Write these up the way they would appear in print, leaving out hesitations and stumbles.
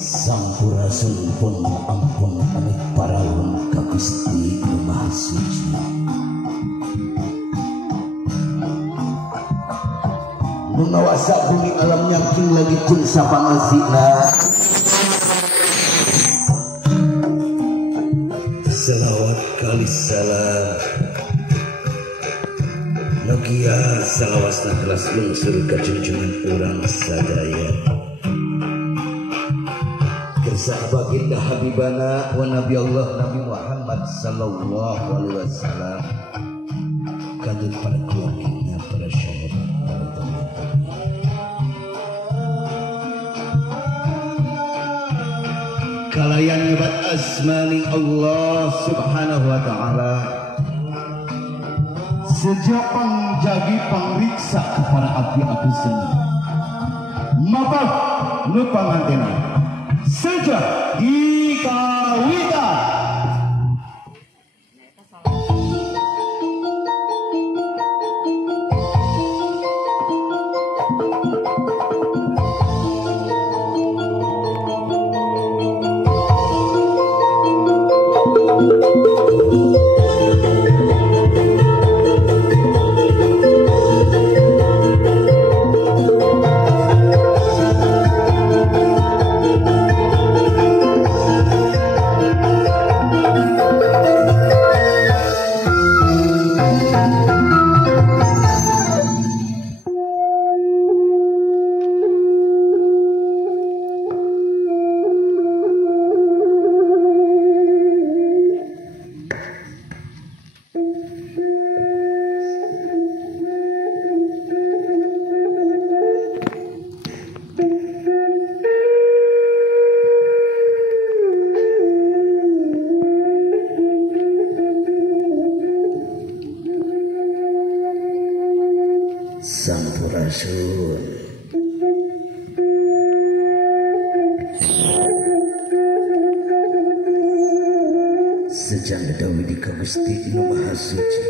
Sampurasun pun ampun amit parawan ka Gusti Nu Maha Suci. Nu ngawasa bumi alam yakin lagi jeung sapangasina. Selawat kali salam Nokia salawasna kelas lungsur ka junjungan urang sadaya. Kisah baginda Habibana wa Nabi Allah Nabi Muhammad sallallahu alaihi wasallam, kadut para keluarganya, para sahabat, para teman-teman. Kalayan nyebat asmani Allah subhanahu wa ta'ala, sejak pangjagi pangriksa kepada abdi-abdi seni maka nu pangantena sejak dikawita Sampurasun. Sejak dawi di Gusti Nu Maha Suci,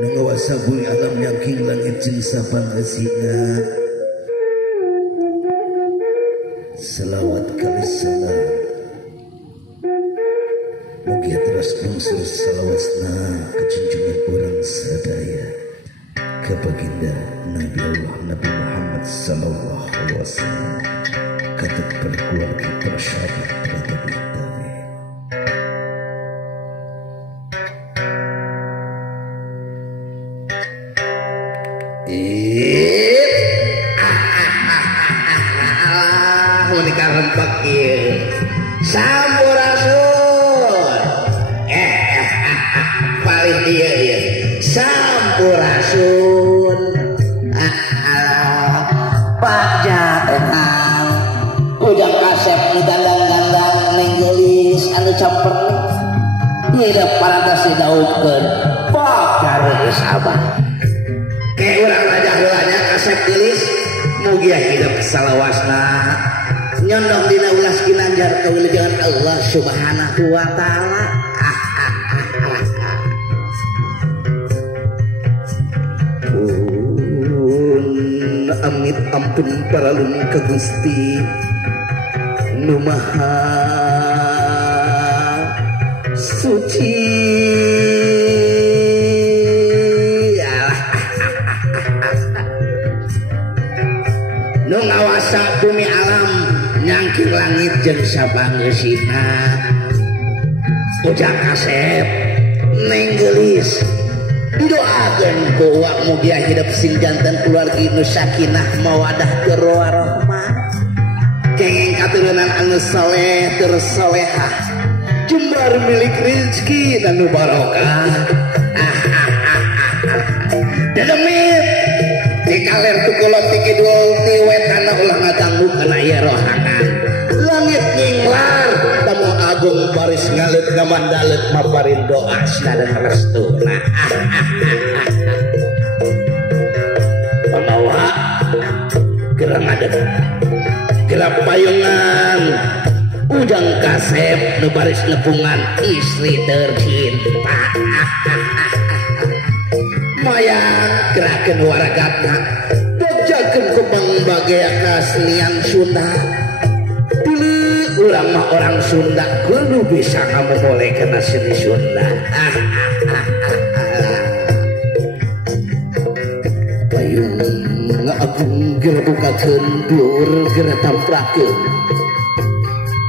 nu ngawasa bumi alam yakin langit jeung sapangasina. Selawat kali salam mugia terus lungsur salawasna ke junjungan urang sadaya, ke baginda Nabi Allah Nabi Muhammad sallallahu alaihi wasallam, katut perkeluarga para sahabat para tabi'in. Menikah rempak ieu sampurasun. Paling dia sampurasun. Pak Jatenang ujang kasep nu dandang-dandang ning geulis anu camper hidup parantos didaupkeun pakar geus abah ke urang aja heulanya kasep geulis mugia hidup salawasna nyondong dina ulas ginanjar kawilujengan Allah subhanahu wa ta'ala. Amit ampun paralun ka Gusti Nu Maha Suci. Nu ngawasa bumi alam nyangking langit jeung sapangeusina. Ujang kasep ning geulis doakeun ku uwak mugia hidup sing janten keluargi nu sakinah mawadah keur warahmah, kenging katurunan anu saleh tur salehah, jembar milik rezeki dan nu barokah. Dedemit dikaler tu kulon ti kidul ti wetana ulah ngatanggukeun aya rohangan langit nyinglar tamu agung baris ngalit ngamandalet maparin doa dan restuna. payungan Ujang Kasep nu baris nepungan istri tercinta mayang gerakeun waragatna bojakeun kembang bagaya kaslian Sunda dulu urang mah orang Sunda kudu bisa ngamomolekeun seni Sunda payung ngagung geura bukakeun dur geura tamprakeun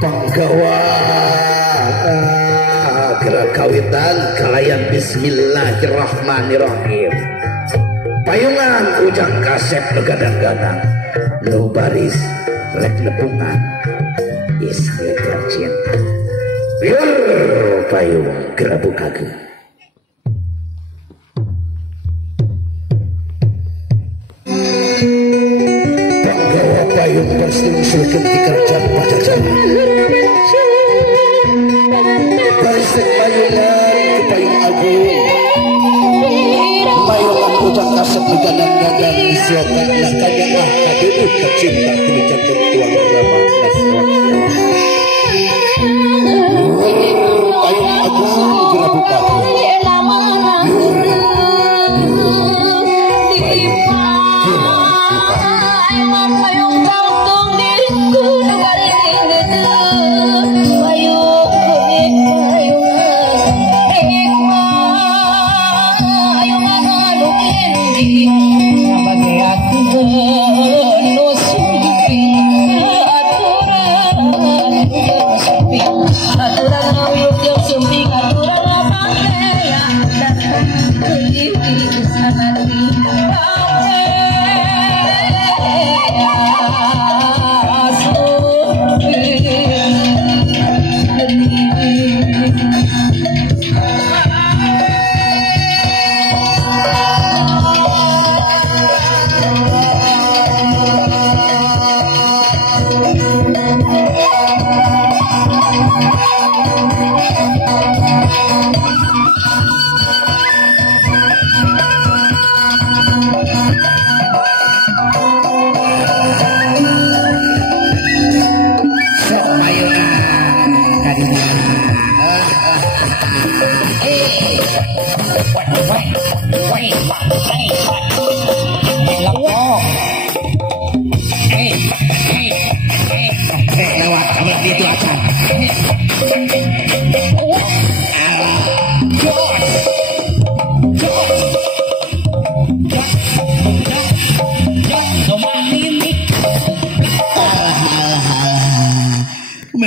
panggawa gerak kawitan kalayan bismillahirrahmanirrahim payungan Ujang Kasep begadang-gadang nu baris rek nepungan istri tercinta biar payung gerak bukakeun panggawa payung berselingsulkeun ti kerjaan pajajaran barisek payungan ke payung agung payungan Ujang Kasep begadang-gadang di slogan nakanya kadeuk tercinta kudu jantung tuang drama payung agung geura bukakeun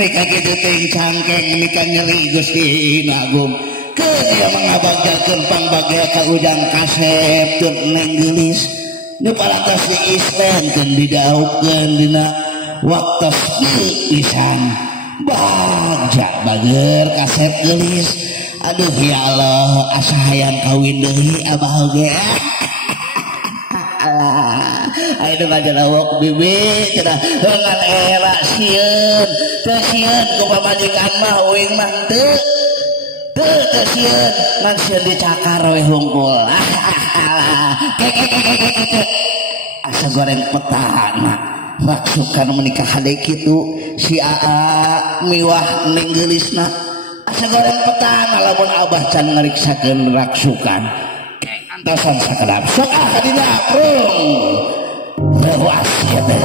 mereka gitu ting cangkeng nikah nyeri Gusti Agung kedia mengabagakeun pangbagea ka Ujang Kasep tun neng geulis nu parantos diislenkeun didaupkeun dina waktos pisan bagja bager Kasep geulis aduh ya Allah asa hayang kawin deui abah oge ayo ngajalawok bibi cenah heungan era sieun teu sieun ku pamajikan mah uing mah teu sieun ngan sieun dicakar we hungkul asa goreng petana raksukan menikah hade kitu si Aa miwah ning geulisna asa goreng petana lamun abah can ngariksakeun raksukan antosan sakedap sok dina prung lewas ya teh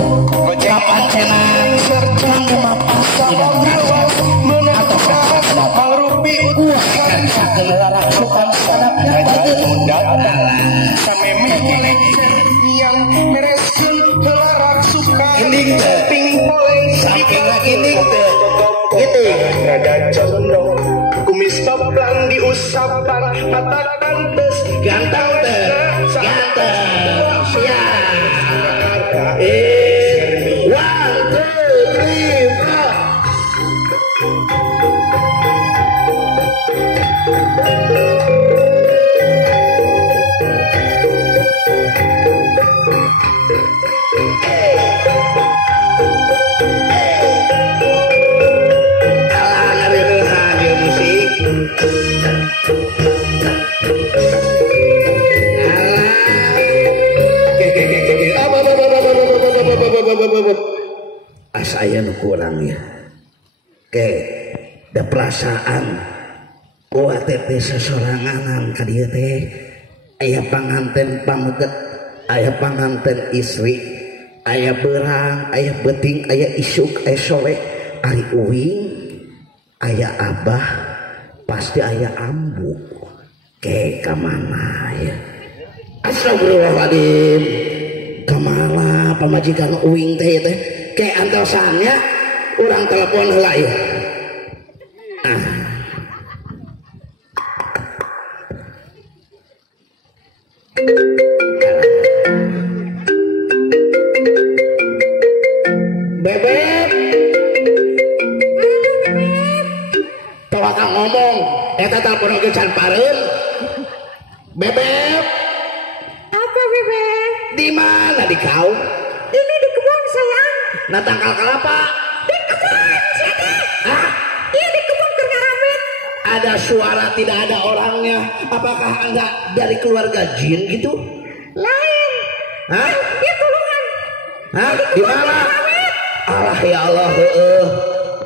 kapan cenah serjang mapas atau sakedap mangrupi kan sakeun raksukan sadapnya sampai melek yang mereskeun heula raksukan ini ping poleng saking ini teh gitu rada condong kumis toplang diusapan mata kantes ganteng ganteng siap 1, 2, 3, 4 kurang ya ke da perasaan kuat teh sesoranganan ka dieu teh aya panganten pameget aya panganten istri aya beurang aya beuting aya isuk aya sole ari uing aya abah pasti aya ambu ke kamana ya astagfirullahaladzim kamala pamajikan uing teh ke antosannya urang telepon heula ya Bebek tawa kang ngomong eta telepon oge can pareun Bebek apa Bebek di mana di kau ini di kebun sayang na tangkal kelapa di kebun siapa hah iya di kebun kergaramit ada suara tidak ada orangnya apakah anda dari keluarga jin gitu lain hah dia tulungan hah di mana Allah ya Allah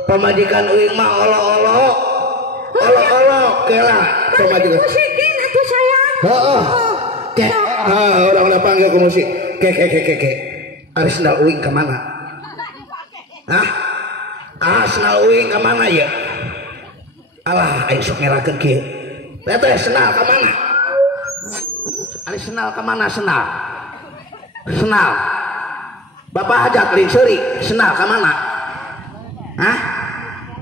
pemajikan uing mah olo-olo kela pemajikan musikin atuh sayang ke orang udah panggil ke musik ke ari sendal uing ke mana hah sendal uing ke mana ya alah aing sok ngerakeun kieu teh sendal ke mana ari sendal ke mana sendal Bapak ajak lin seuri sendal ke mana hah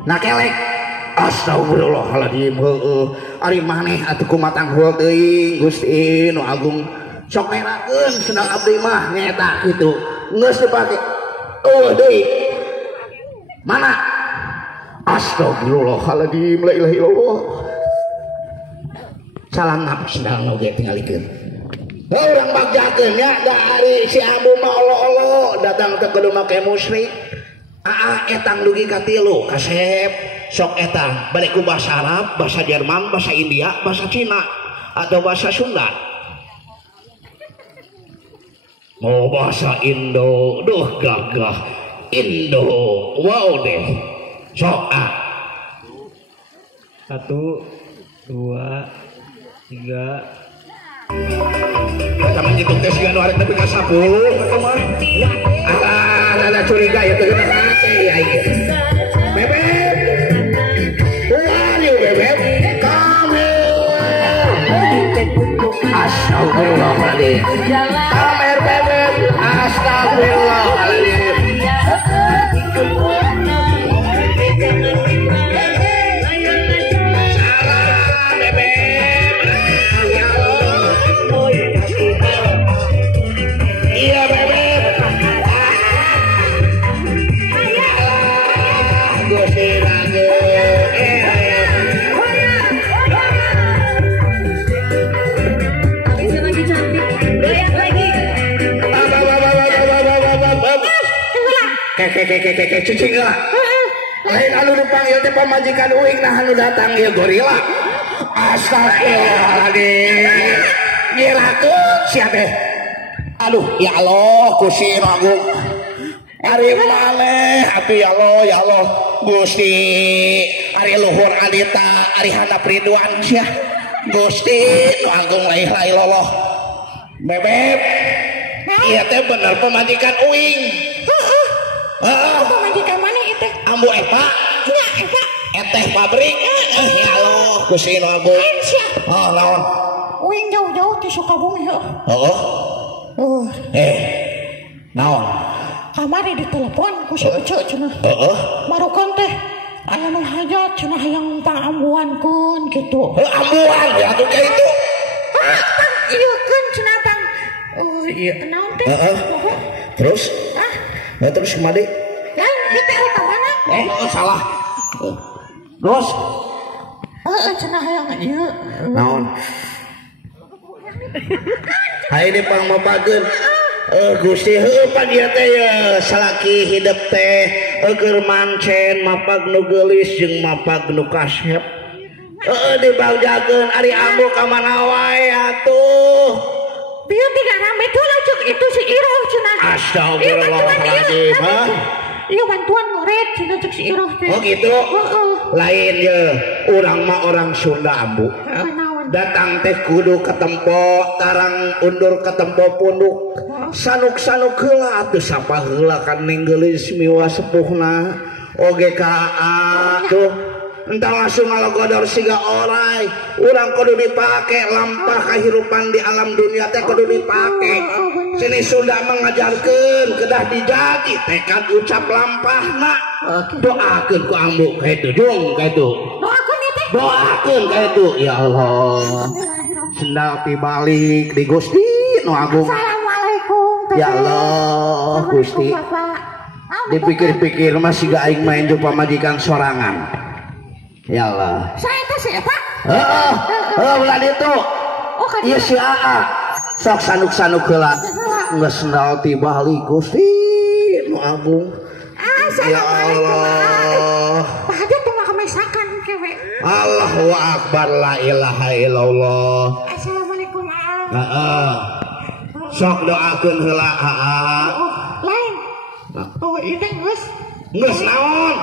na kelek astagfirullahaladzim ari maneh atuh kumatang heuh teuing Gusti nu agung sok ngerakeun sendal abdi mah nyeta kitu geus dipake deui mana astagfirullahaladzim la ilaha illallah salam ngap sendal oge tingalikeun urang bagjakeun nya da ari si Abu mah olo-olo datang teh kudu make musyrik etang dugi ka 3 kasep sok etang balik ku bahasa Arab bahasa Jerman bahasa India bahasa Cina atau bahasa Sunda mau bahasa Indo duh gagah Indo wow deh sok 1 2 3 sama ngitung tes gak nuarek tapi gak 10 ada curiga ya tuh hati ya Bebek where you Bebek come astagfirullahaladzim come Bebek astagfirullahaladzim cicing lah lain anu dipanggil teh pamajikan uing nah anu datang ieu gorila astagfirullahaladzim ngirakeun sia teh aduh ya Allah Gusti Agung ari maleh api ya Allah Gusti ari luhur adita ari handap ridwan sia Gusti Agung la ilaha illallah Bebek ieu teh bener pamajikan uing pemajikan mana itu ambu Eva nya Eva eteh pabrik ya Allah Gusti Agung naon uing jauh-jauh di Sukabumi naon kamari ditelepon ku si Ece cenah marukan teh aya nu hajat cenah hayang paambuankeun kitu ambuan ya atuh ka itu ieu keun cenah Bang iya naon teh terus terus kemana lain kita ke mana salah terus cenah hayang ieu naon hai di pangmopakeun Gusti heuh pan ieu teh salaki hidup teh keur mancen mapag nu geulis jeung mapag nu kasep dibagjakeun ari ambu ka mana wae atuh bieu tiga rame tuh cuk itu si Iro cenah astagfirullahaladzim Iya bantuan ngoret cenah cek si Iroh teh. Oh gitu. Lain ya, urang mah orang Sunda ambu. Datang teh kudu ketempo tarang undur ketempo punduk. Sanuk-sanuk heula atuh sapa heula kan ninggelis miwa sepuhna. Oge ka tuh entah langsung ngalogodor siga orai. Urang kudu dipake lampah kahirupan di alam dunia teh kudu dipake. Sini Sunda mengajarkeun kedah dijagi tekad ucap lampahna. Doakeun ku ambu kaetu jung kaetu. Doakeun kaetu ya Allah. Sendal tibalik di Gusti nu agung. Assalamualaikum. Ya Allah Gusti. Dipikir-pikir masih gak aing main jumpa majikan sorangan. Ya Allah. Saya teh siapa? Ulah ditu. Ieu si Aa. Sok sanuk-sanuk heula. Geus sendal tibalik Gusti nu agung. Ya Allah. Pak Haji teh mah mesakan kewe. Allahu akbar la ilaha illallah. Assalamualaikum. Sok doakeun heula Lain. Oh, ieu teh geus. Geus naon?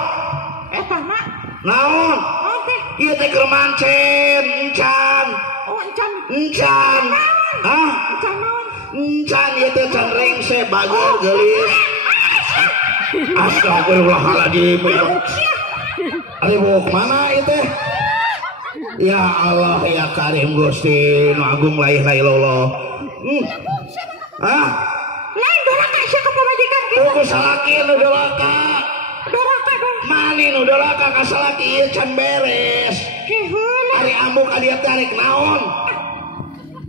Eta mah Naon? teh. Ieu teh keur mancen, encan. Oh, Encan. Hah? Encan ieu teh can rengse bager geulis. Astagfirullahaladzim. Ari buk mana ieu teh? Ya Allah ya Karim Gusti nu agung la ilaha illallah. Lain doraka sia ka pamajikan kitu. Tuku salaki nu doraka. Doraka dong. Mani nu doraka ka salaki ieu can beres. Kiheula. Ari amuk ka dieu tarik naon?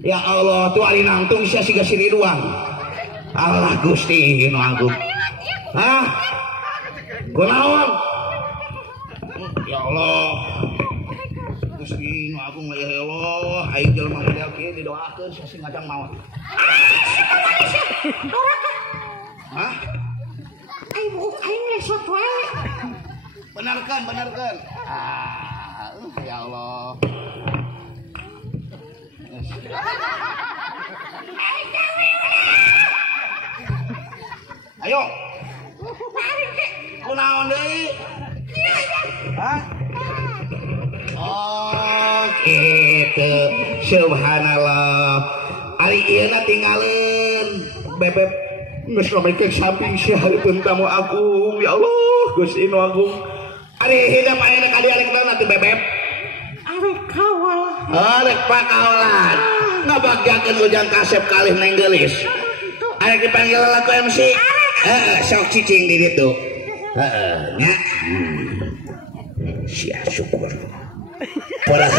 Ya Allah tuh ari nangtung sia siga si Ridwan. Allah Gusti nu agung. Hah? Kunaon? Ya Allah. Gusti nu agung la ilaha illallah. Aing jelema model kieu didoakeun sia sing ngajang maot. Doraka. Hah? Aing lesot wae. Benarkan. Ya Allah. Ayo. Kunaon deui? Hah? Oh, gitu. Subhanallah. Ari ieu na tinggalin bebeb geus ramikeun samping sia hareupeun tamu agung. Ya Allah, Gusti nu agung. Ari hidup ayeuna ka dieu naon atuh bebeb? Arek kawal. Arek pakawalan. Ngabagyakeun ujang kasep kalih neng geulis. Arek dipanggil laku MC. Sok cicing di ditu. Nya. Sia syukur. Pora.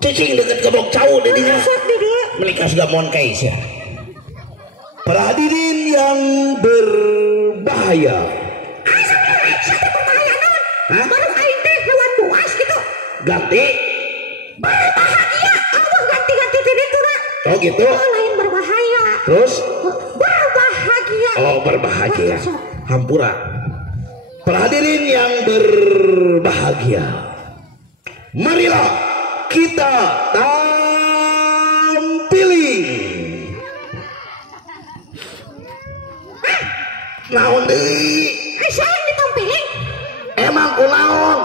Cicing deket gebok cau di dinya. Menikah sudah mon kais ya. Para hadirin yang berbahaya. Hah? Baru aing teh hewan buas gitu. Ganti? Berbahagia. Allah ganti-ganti di ditu na. Oh gitu? Lain berbahaya. Terus? Berbahagia. Oh berbahagia. Hampura. Para hadirin yang berbahagia. Marilah kita tampili. Naon deui? Saya ditampili. Emang kunaon?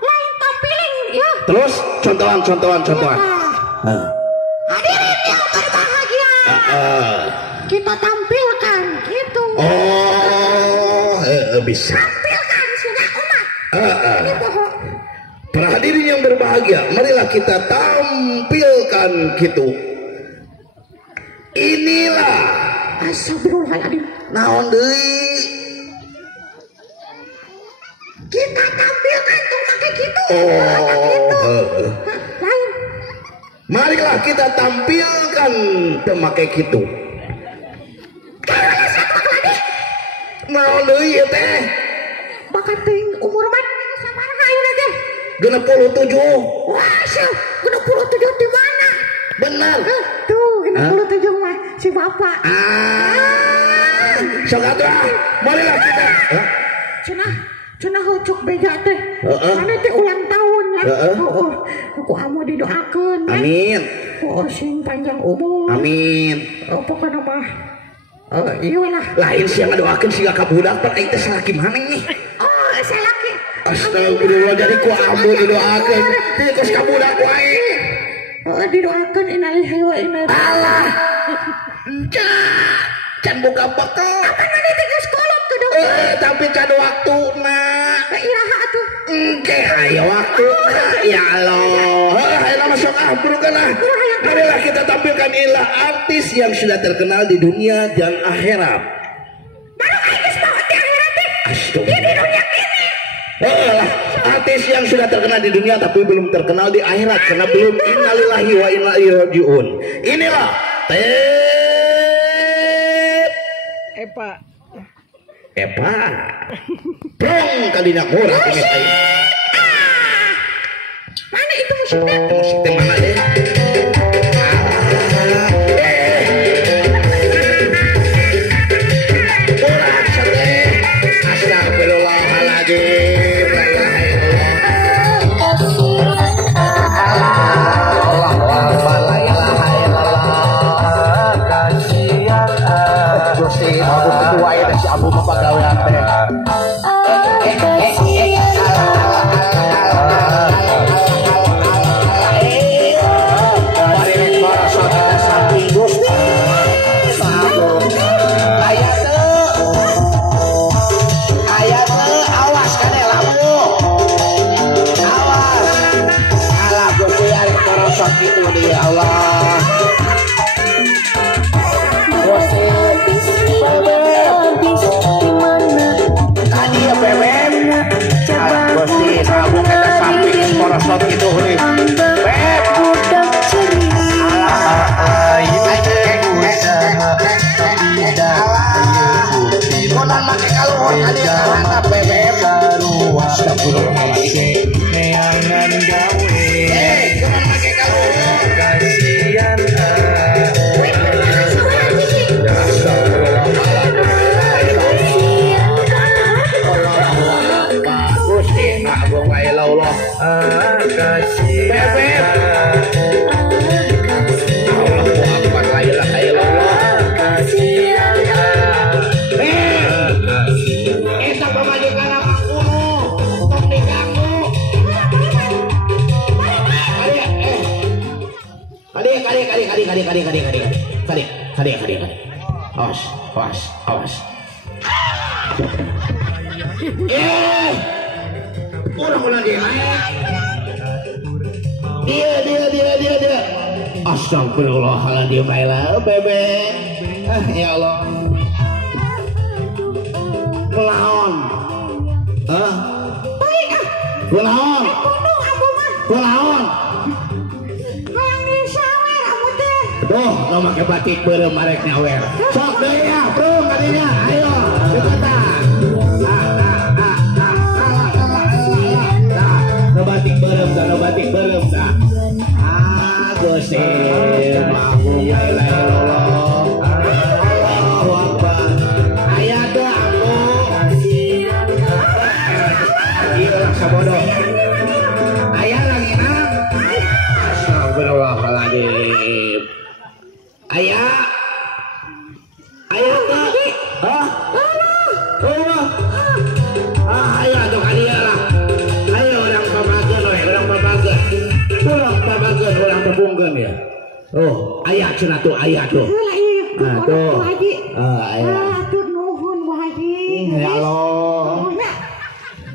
Lain tampilin ya. Terus contohan. Hadirin yang berbahagia. Kita tampilkan gitu. Oh, bisa. Tampilkan sudah umat. Gitu. Para hadirin yang berbahagia, marilah kita tampilkan gitu. Inilah Astagfirullahaladzim. naon deui? Kita tampilkan tuh pakai gitu. Lain. Marilah kita tampilkan pemakai gitu. Kayak satu lagi. Naon deui ieu teh? Bakat ting umur mana sabaraha ayeuna teh? 67. Wah, sih, 67 di mana? Benar. Tuh, 67 mah si bapak. Sok atuh. Marilah kita. Cenah hucuk beja teh. Mana teh ulang tahun ya. Aku amo didoakeun ya. Amin. Oh, sing panjang umur. Amin. Pokoknya mah Oh iya lah. Lain sih yang ngadoakeun siga ka budak pan aing teh salaki maneh nih. Oh salaki. Astagfirullah jadi ku ambu didoakeun. Teu geus ka budak wae. Oh didoakeun innalillahi wa inna ilaihi. Allah. Can boga bekal. Apa nanti teh sekolah tuh dong. Tapi can waktuna. Iraha atuh. Engke aya waktuna. Ya Allah. Ayo masuk buruk lah. Marilah kita tampilkan ilah artis yang sudah terkenal di dunia dan akhirat. Baru aing geus banget di akhirat teh. Astagfirullah. Di dunia ini. Artis yang sudah terkenal di dunia tapi belum terkenal di akhirat karena belum innalillahi wa inna ilaihi rajiun. Inilah Epa. Dong kalinya kurang ini aing. Mana itu musiknya? Musik teh mana deh? Kurang sadeh. Astagfirullahaladzim. Abu ketua ini si Abu mapagawean teh. Awas kade lampu. Awas. Alah Gusti ari korosot gitu di Allah. Gusti tadi ya bebek Gusti sabung kita samping korosot gitu heuh beb konan make kaluhur kali karana bebek astagfirullahaladzim neangan gawe konan make kaluhur kasihan Allah kasih bebek Allahu akbar la ilaha illallah eta pamajikan apa kuno tong diganggu kadi awas Ulang dia. Astagfirullahaladzim baiklah bebek. Ya Allah. Kulaon. Kulaon. Kulaon. Hayang disawer kamu teh. Tuh, no make batik beureum arek nyawer. Sok deui ya, bro, kadinya. Ayo, cepetan. No batik beureum dah. Gusti, Allahu la ilaha illallah. Allahu akbar. Aya teu aku. Ieu sabodoh. Aya lagi nang. Astagfirullahaladzim. Aya teu. Hah? Aya tuh kalian lah. Ayo orang pabageun orang tebungkeun ya. Oh, aya cenah tuh, aya tuh. Nah, tuh. Aya. Atur nuhun Bu Haji. Ya Allah.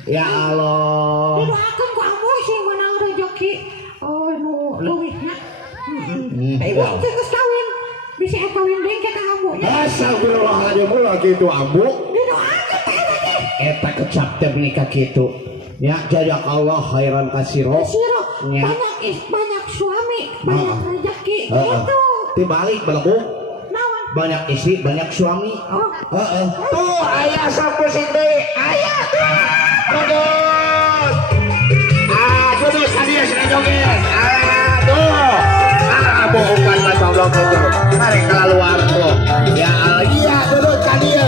Ya Allah. Didoakeun ku ambu sih menang rezeki. Oh, nu leuwihna. Ibu geus kawin. Bisa kawin deui ka ambu. Astagfirullahaladzim ulah kitu ambu. Didoakeun teh teh. Eta kecap teh menikah kitu. Ya jajak Allah khairan kasiro. Ya. Banyak suami, banyak rezeki. Gitu. Dibalik belum. Banyak istri, banyak suami. Tuh ayah sapu sini, ayah tuh. Kudus. Kudus tadi ya sudah joget. Tuh. Abu umpan masya Allah gitu. Mari keluar tuh. Ya Allah, iya kudus tadi ya.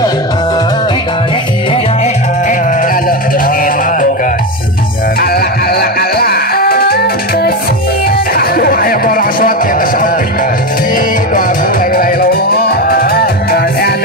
Ayah orang suat kita samping. Itu aku la ilaha illallah. Ya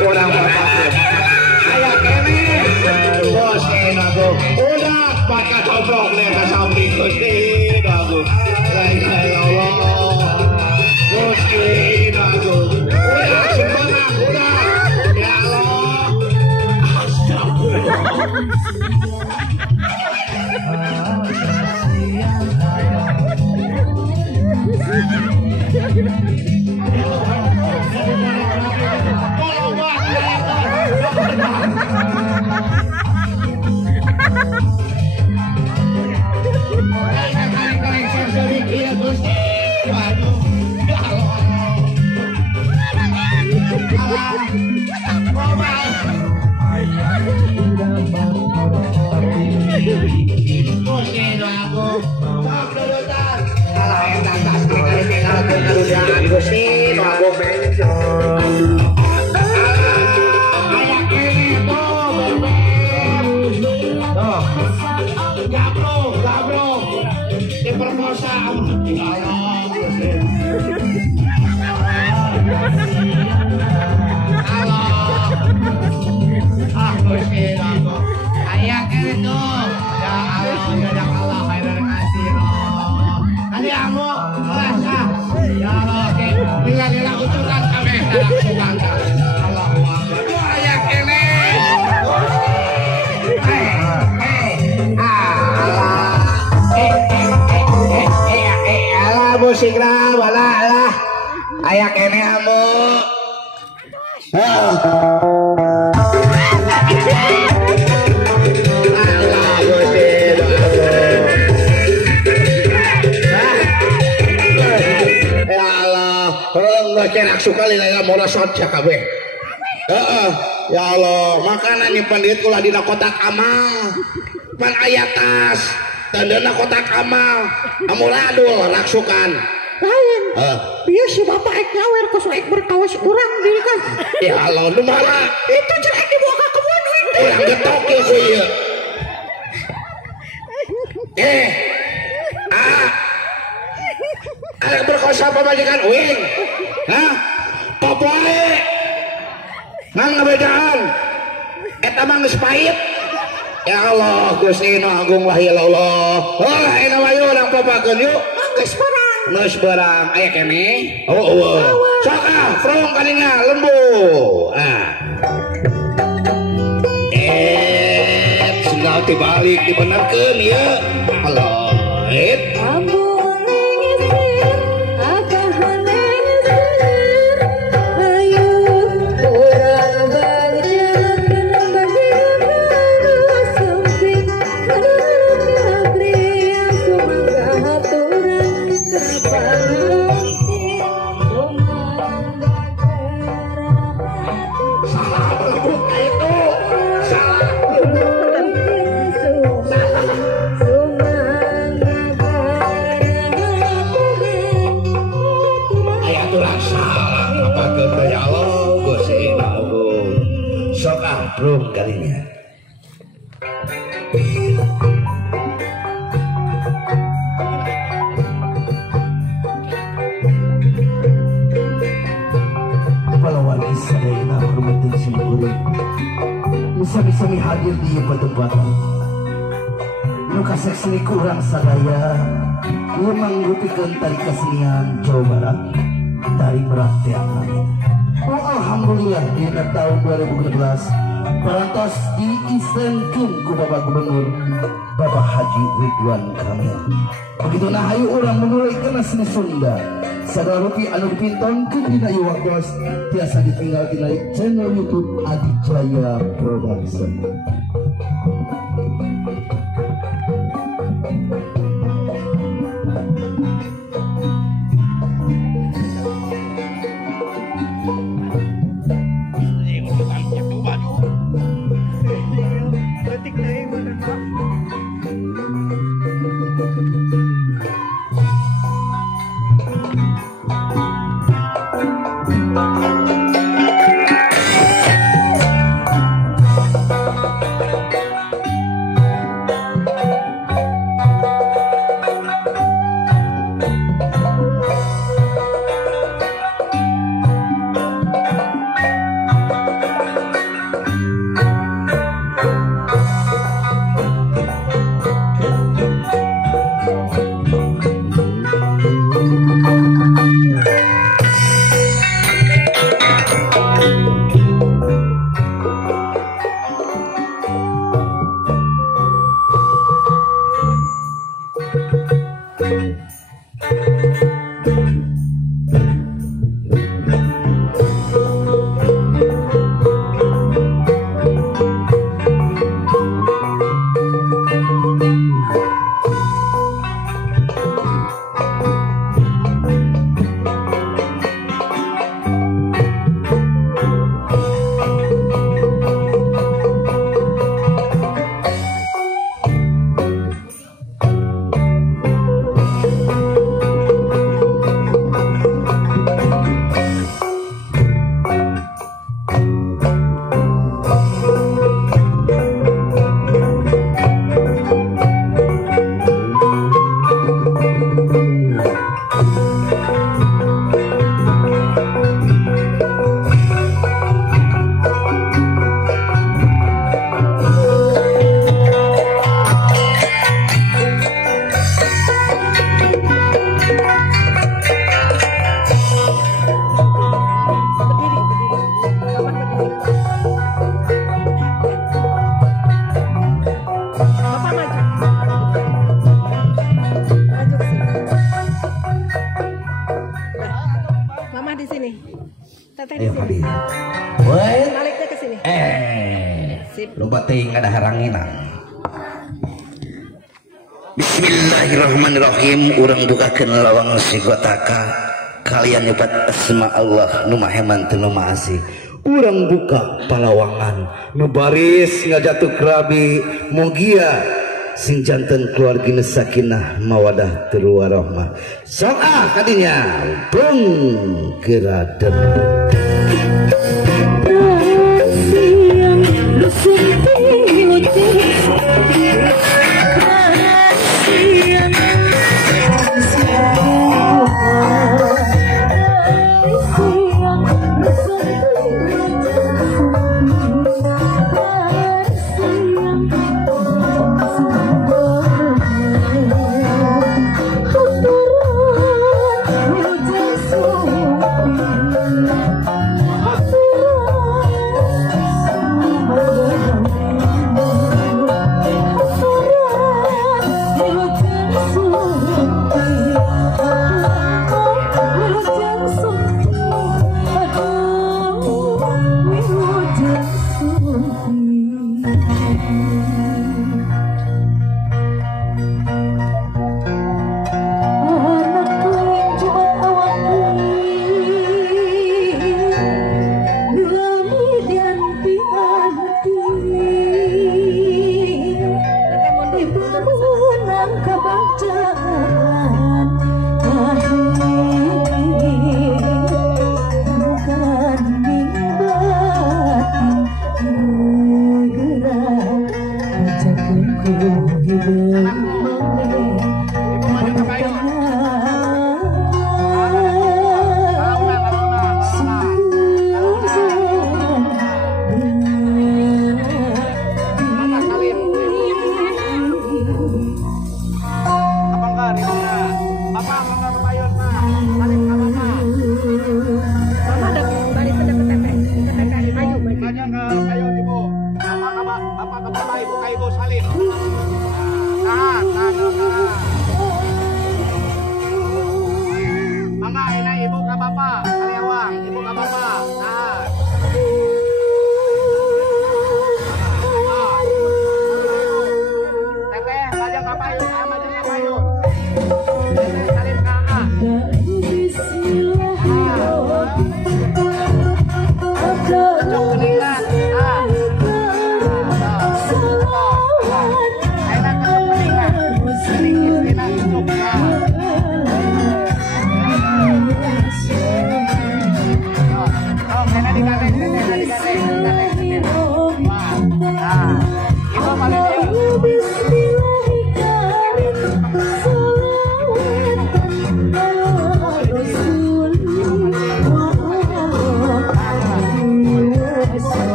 Orang aya kene bos enago udah pakai coblok lewat samping Gusti Agung la ilaha illallah Gusti Agung udah semangat udah ya Allah musik lah wala lah aya kene amu kerak suka lila molosot ya kabeh. Ya Allah, makanan yang pandit kula dina kotak amal. Pan aya tas, tandana kotak amal. Amuladul naksukan. Lain. Bieu si bapak ek nyawer kos ek berkawas urang deui kan. Ya Allah, nu mala. Itu cerak dibawa ka kebun we. Urang getok ieu ku ieu. Ada berkosa pamajikan uing. Hah? Popoe. Ngan ngabedaan. Eta mah geus pait. Ya Allah, Gusti Nu Agung lah ya Allah. Heuh, ena mah yeuh urang papakeun yuk. Geus barang. Geus barang aya kene. Sok frong kadinya lembu. Singgal dibalik dibenerkeun ieu. Allah. Belum kalinya. Kalau warga sadayana hormatin simpuri, bisa-bisa hadir di pertempatan. Nuka sekseni kurang sadaya, menggupikeun tari kesenian Jawa Barat dari Merak Teater. Alhamdulillah di tahun 2016 perantos diisenkeun ku Bapak Gubernur Bapak Haji Ridwan Kamil. Begitu nah hayu urang memulihkeun seni Sunda. Sagala rupi anu dipintonkeun dina ieu waktos tiasa ditinggal dina channel YouTube Adijaya Production. Bismillahirrahmanirrahim. Urang bukakeun lawang sigotaka kalian nyebat asma Allah nu maha mantu nu maha asih. Urang buka palawangan nu baris ngajatuh kerabi mugia sing janten keluargina sakinah mawadah teu warahmah. Sok kadinya bung geraden.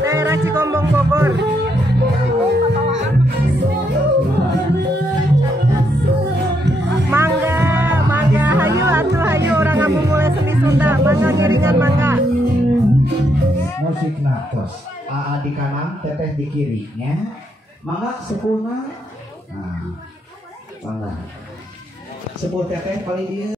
Daerah Cigombong Bogor. Mangga, mangga, hayu atuh hayu orang ngabung mulai seni Sunda. Mangga ngiringan mangga. Musik natos. AA di kanan, teteh di kirinya. Mangga sepuna. Nah, mangga. Sepuluh teteh paling dia.